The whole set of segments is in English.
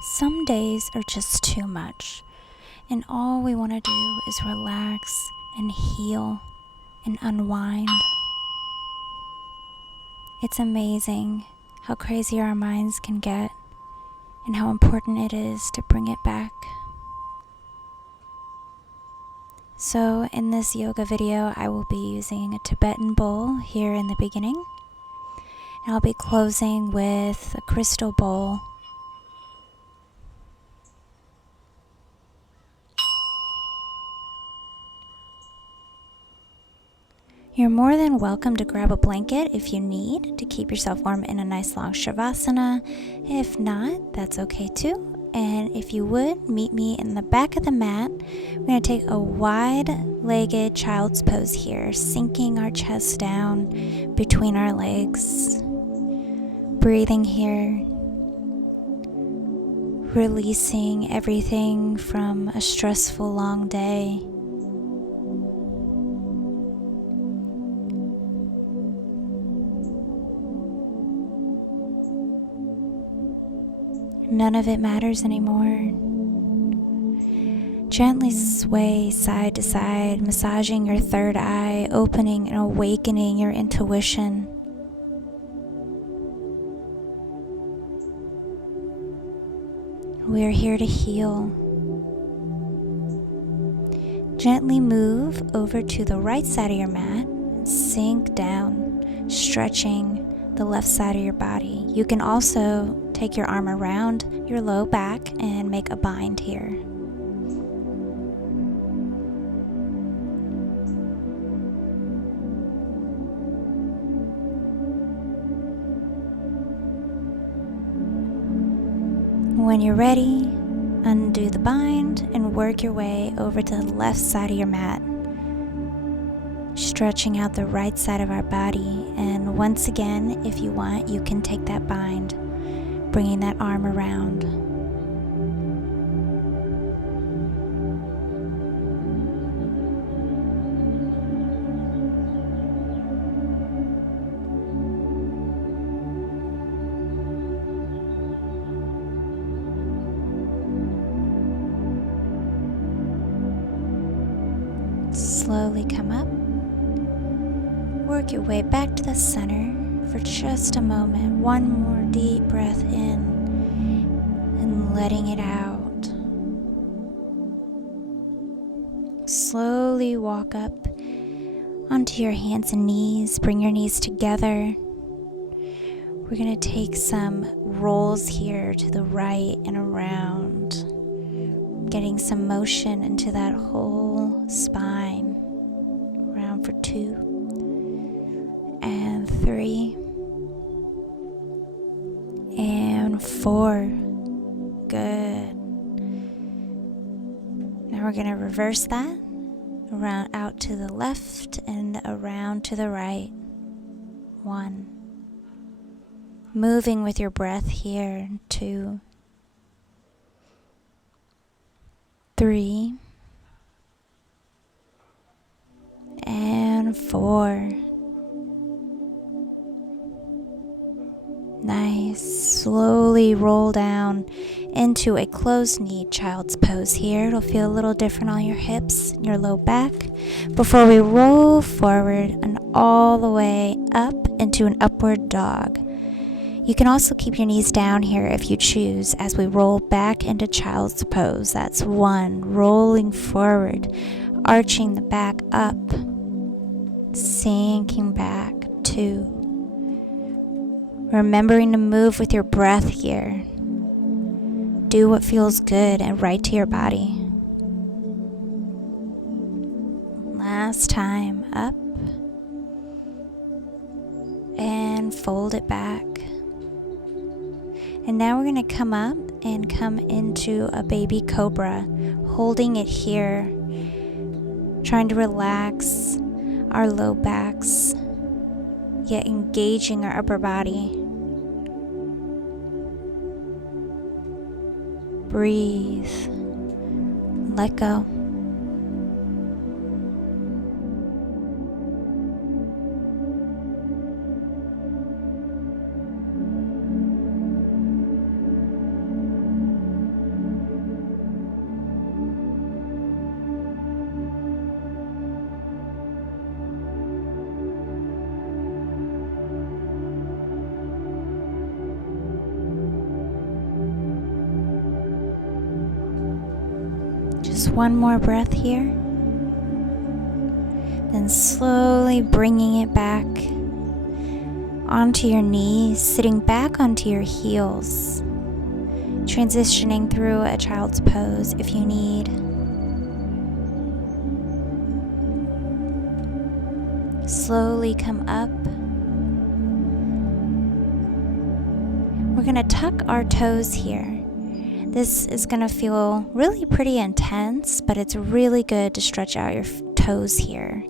Some days are just too much, and all we want to do is relax and heal and unwind. It's amazing how crazy our minds can get and how important it is to bring it back. So in this yoga video, I will be using a Tibetan bowl here in the beginning, and I'll be closing with a crystal bowl. You're more than welcome to grab a blanket if you need to keep yourself warm in a nice long Savasana. If not, that's okay too. And if you would, meet me in the back of the mat. We're going to take a wide-legged child's pose here, sinking our chest down between our legs. Breathing here. Releasing everything from a stressful long day. None of it matters anymore. Gently sway side to side, massaging your third eye, opening and awakening your intuition. We are here to heal. Gently move over to the right side of your mat, sink down, stretching the left side of your body. You can also take your arm around your low back and make a bind here. When you're ready, undo the bind and work your way over to the left side of your mat, stretching out the right side of our body. And once again, if you want, you can take that bind, bringing that arm around. Slowly come up. Work your way back to the center for just a moment. One more deep breath in and letting it out. Slowly walk up onto your hands and knees. Bring your knees together. We're going to take some rolls here to the right and around, getting some motion into that whole spine. Round for 2 and 3 and 4. Good. Now we're going to reverse that around out to the left and around to the right. 1. Moving with your breath here. 2, 3 and 4. Nice. Slowly roll down into a closed knee child's pose here. It'll feel a little different on your hips and your low back before we roll forward and all the way up into an upward dog. You can also keep your knees down here if you choose as we roll back into child's pose. That's 1, rolling forward, arching the back up, sinking back. 2, remembering to move with your breath here. Do what feels good and right to your body. Last time, up and fold it back. And now we're going to come up and come into a baby cobra, holding it here, trying to relax our low backs, yet engaging our upper body. Breathe. Let go. Just one more breath here. Then slowly bringing it back onto your knees, sitting back onto your heels, transitioning through a child's pose if you need. Slowly come up. We're going to tuck our toes here. This is going to feel really pretty intense, but it's really good to stretch out your toes here.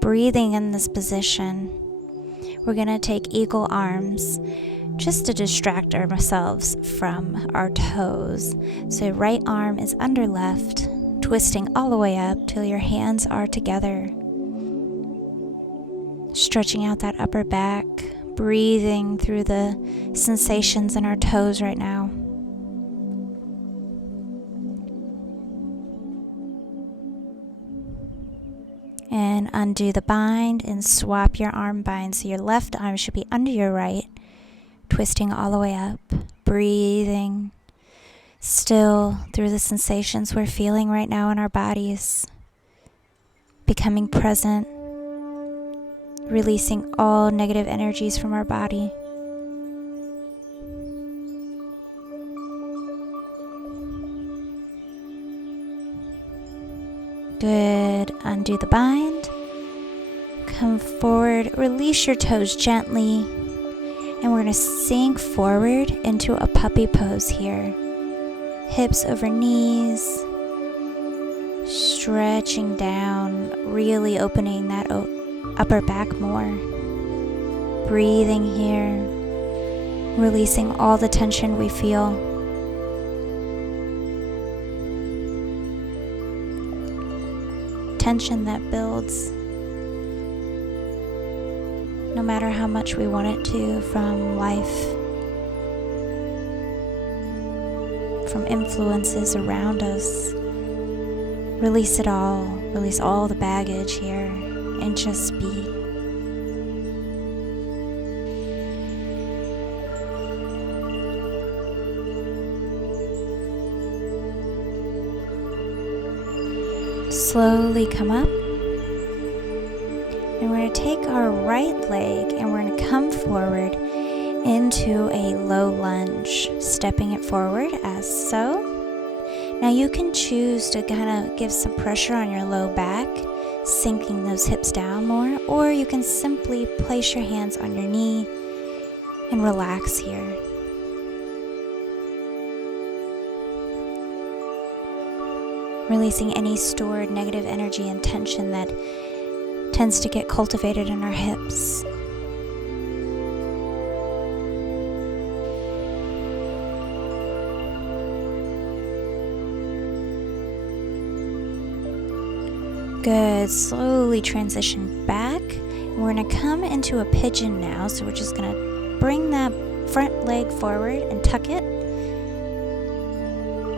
Breathing in this position. We're going to take eagle arms just to distract ourselves from our toes. So right arm is under left, twisting all the way up till your hands are together. Stretching out that upper back, breathing through the sensations in our toes right now. And undo the bind and swap your arm bind. So your left arm should be under your right, twisting all the way up, breathing still through the sensations we're feeling right now in our bodies, becoming present, releasing all negative energies from our body. Good. Undo the bind. Come forward. Release your toes gently. And we're going to sink forward into a puppy pose here. Hips over knees. Stretching down. Really opening that upper back more. Breathing here. Releasing all the tension we feel. Tension that builds no matter how much we want it to, from life, from influences around us. Release it all. Release all the baggage here and just be. Slowly come up, and we're going to take our right leg and we're going to come forward into a low lunge, stepping it forward as so. Now you can choose to kind of give some pressure on your low back, sinking those hips down more, or you can simply place your hands on your knee and relax here. Releasing any stored negative energy and tension that tends to get cultivated in our hips. Good. Slowly transition back. We're going to come into a pigeon now. So we're just going to bring that front leg forward and tuck it.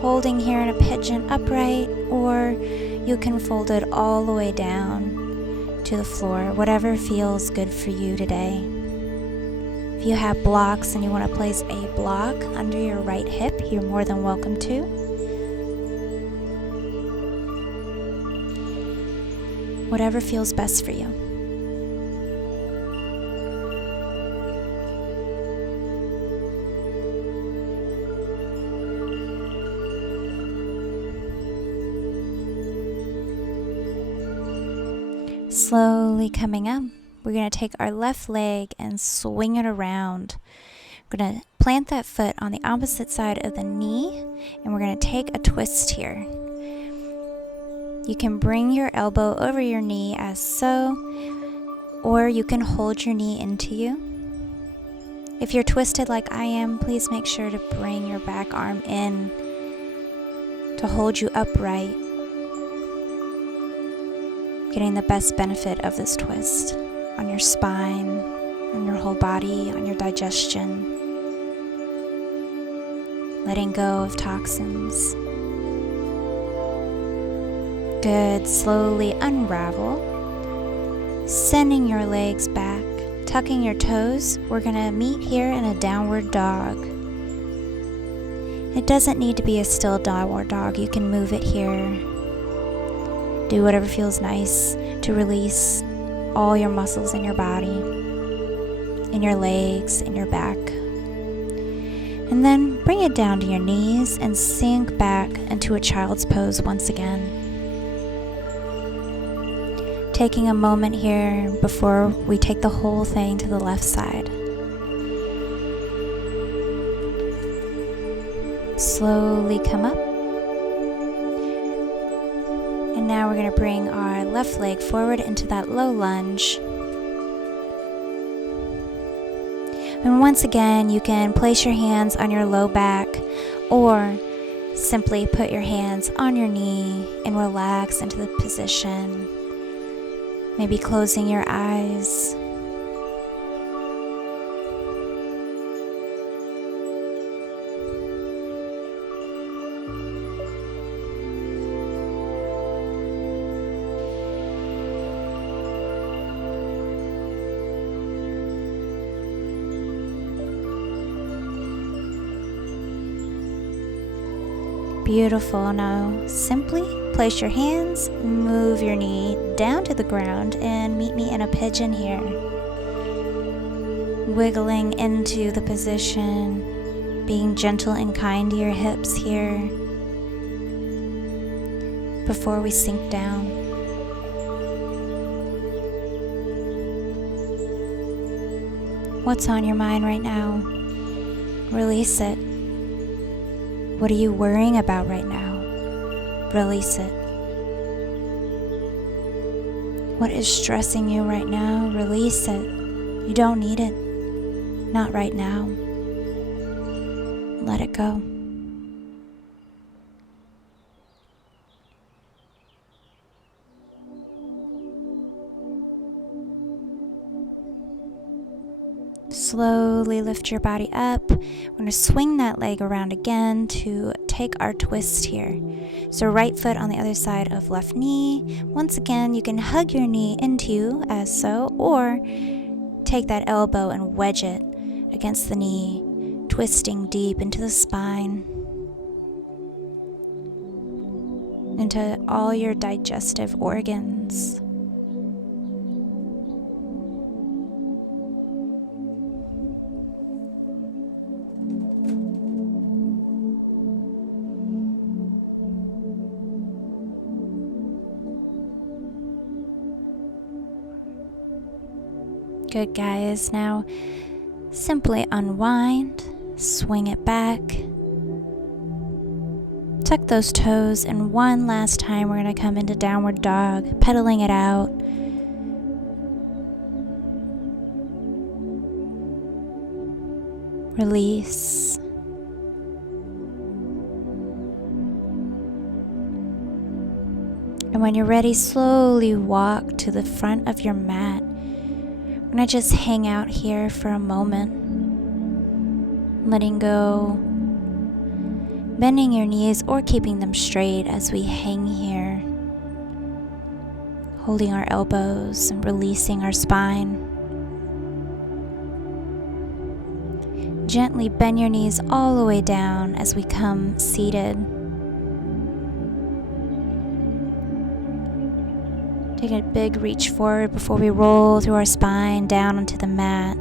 Holding here in a pigeon upright, or you can fold it all the way down to the floor, whatever feels good for you today. If you have blocks and you want to place a block under your right hip, you're more than welcome to. Whatever feels best for you. Slowly coming up, we're going to take our left leg and swing it around. We're going to plant that foot on the opposite side of the knee, and we're going to take a twist here. You can bring your elbow over your knee as so, or you can hold your knee into you. If you're twisted like I am, please make sure to bring your back arm in to hold you upright, getting the best benefit of this twist on your spine, on your whole body, on your digestion, letting go of toxins. Good. Slowly unravel, sending your legs back, tucking your toes. We're going to meet here in a downward dog. It doesn't need to be a still downward dog. You can move it here Do whatever feels nice to release all your muscles in your body, in your legs, in your back. And then bring it down to your knees and sink back into a child's pose once again. Taking a moment here before we take the whole thing to the left side. Slowly come up. And now we're going to bring our left leg forward into that low lunge. And once again, you can place your hands on your low back or simply put your hands on your knee and relax into the position. Maybe closing your eyes. Beautiful. Now simply place your hands, move your knee down to the ground, and meet me in a pigeon here. Wiggling into the position, being gentle and kind to your hips here before we sink down. What's on your mind right now? Release it. What are you worrying about right now? Release it. What is stressing you right now? Release it. You don't need it. Not right now. Let it go. Slowly lift your body up. We're going to swing that leg around again to take our twist here. So right foot on the other side of left knee. Once again, you can hug your knee into you as so, or take that elbow and wedge it against the knee, twisting deep into the spine, into all your digestive organs. Good, guys. Now simply unwind, swing it back, tuck those toes, and one last time we're going to come into downward dog, pedaling it out. Release. And when you're ready, slowly walk to the front of your mat. I'm going to just hang out here for a moment, letting go, bending your knees or keeping them straight as we hang here, holding our elbows and releasing our spine. Gently bend your knees all the way down as we come seated. Take a big reach forward before we roll through our spine down onto the mat.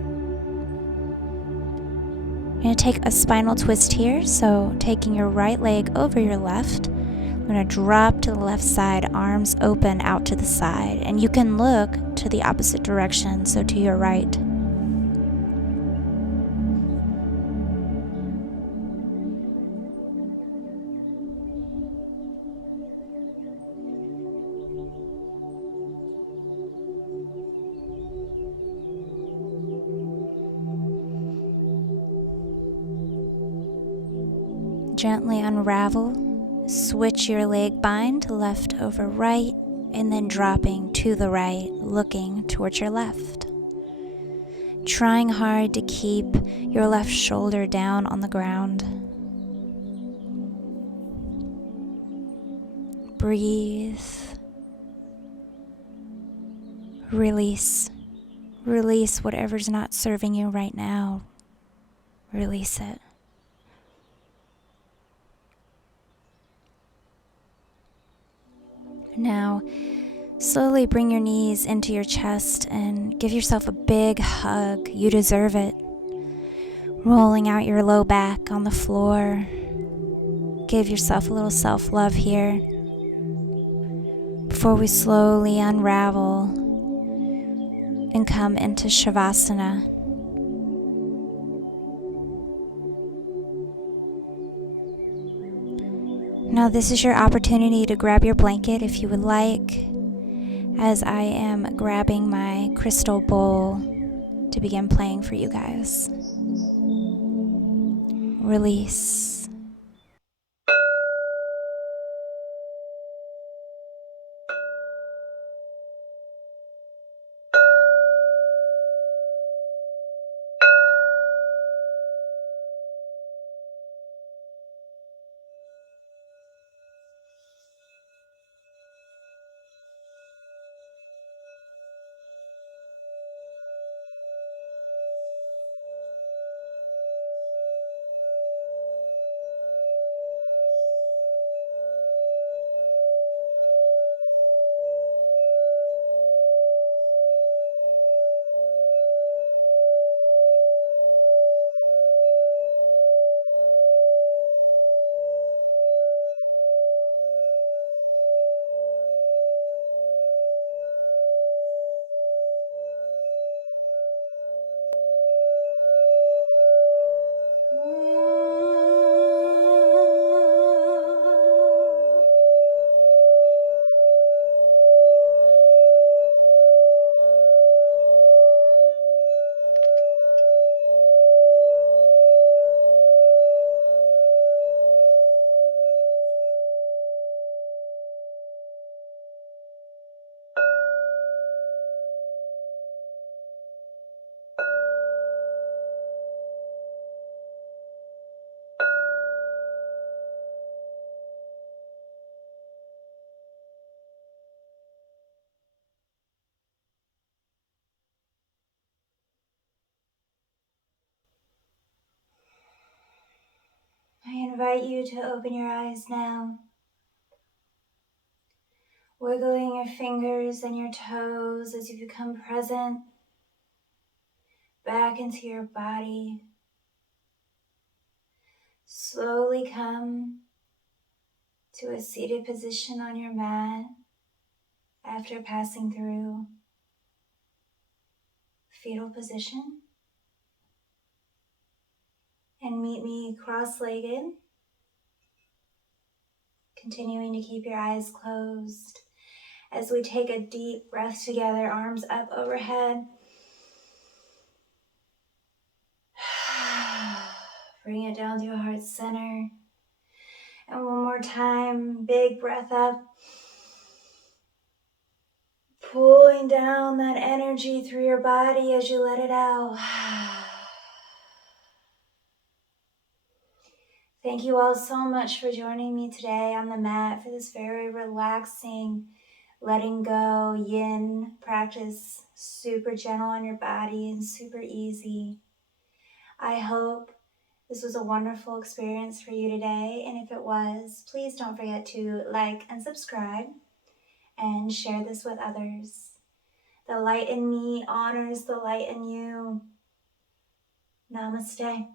You're going to take a spinal twist here, so taking your right leg over your left. We're going to drop to the left side, arms open out to the side, and you can look to the opposite direction, so to your right. Gently unravel, switch your leg bind to left over right, and then dropping to the right, looking towards your left. Trying hard to keep your left shoulder down on the ground. Breathe. Release. Release whatever's not serving you right now. Release it. Now, slowly bring your knees into your chest and give yourself a big hug. You deserve it. Rolling out your low back on the floor. Give yourself a little self-love here before we slowly unravel and come into Savasana. Now this is your opportunity to grab your blanket if you would like, as I am grabbing my crystal bowl to begin playing for you guys. Release. I invite you to open your eyes now, wiggling your fingers and your toes as you become present back into your body. Slowly come to a seated position on your mat after passing through fetal position, and meet me cross-legged, continuing to keep your eyes closed as we take a deep breath together, arms up overhead. Bring it down to your heart center. And one more time, big breath up. Pulling down that energy through your body as you let it out. Thank you all so much for joining me today on the mat for this very relaxing, letting go yin practice. Super gentle on your body and super easy. I hope this was a wonderful experience for you today. And if it was, please don't forget to like and subscribe and share this with others. The light in me honors the light in you. Namaste.